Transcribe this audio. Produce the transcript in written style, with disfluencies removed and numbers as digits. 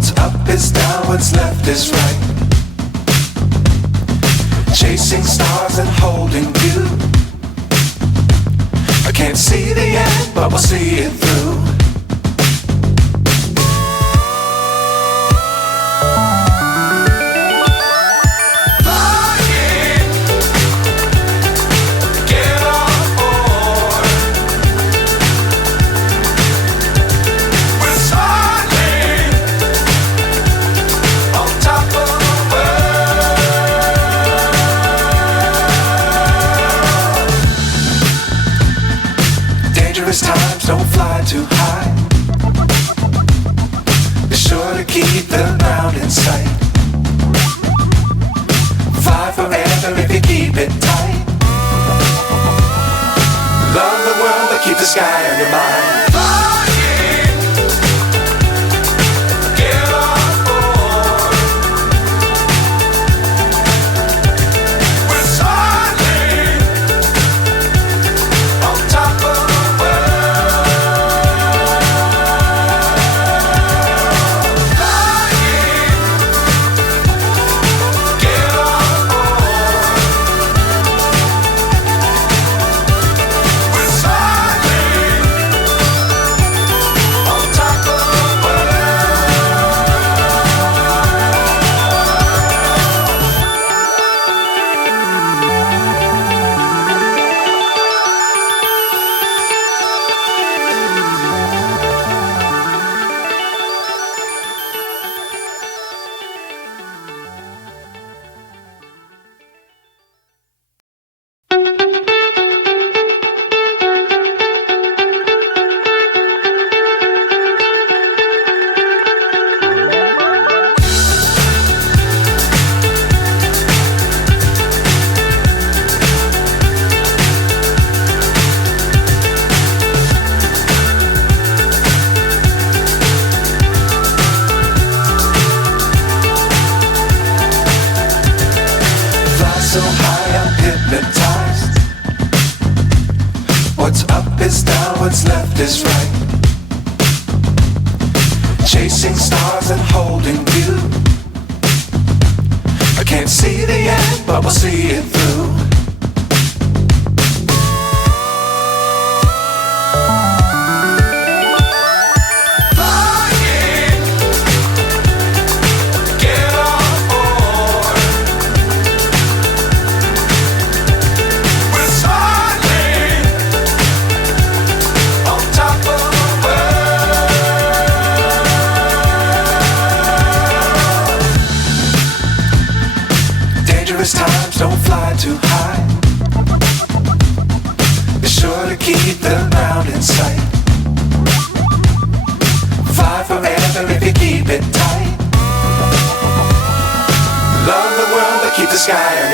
What's up is down, what's left is right. Chasing stars and holding you. I can't see the end, but we'll see it through. Times don't fly too high. Be sure to keep the ground in sight. Fly forever if you keep it tight. Love the world but keep the sky on your mind. So high I'm hypnotized. What's up is down, what's left is right. Chasing stars and holding you. I can't see the end, but we'll see it through. Times don't fly too high. Be sure to keep the ground in sight. Fly forever if you keep it tight. Love the world but keep the sky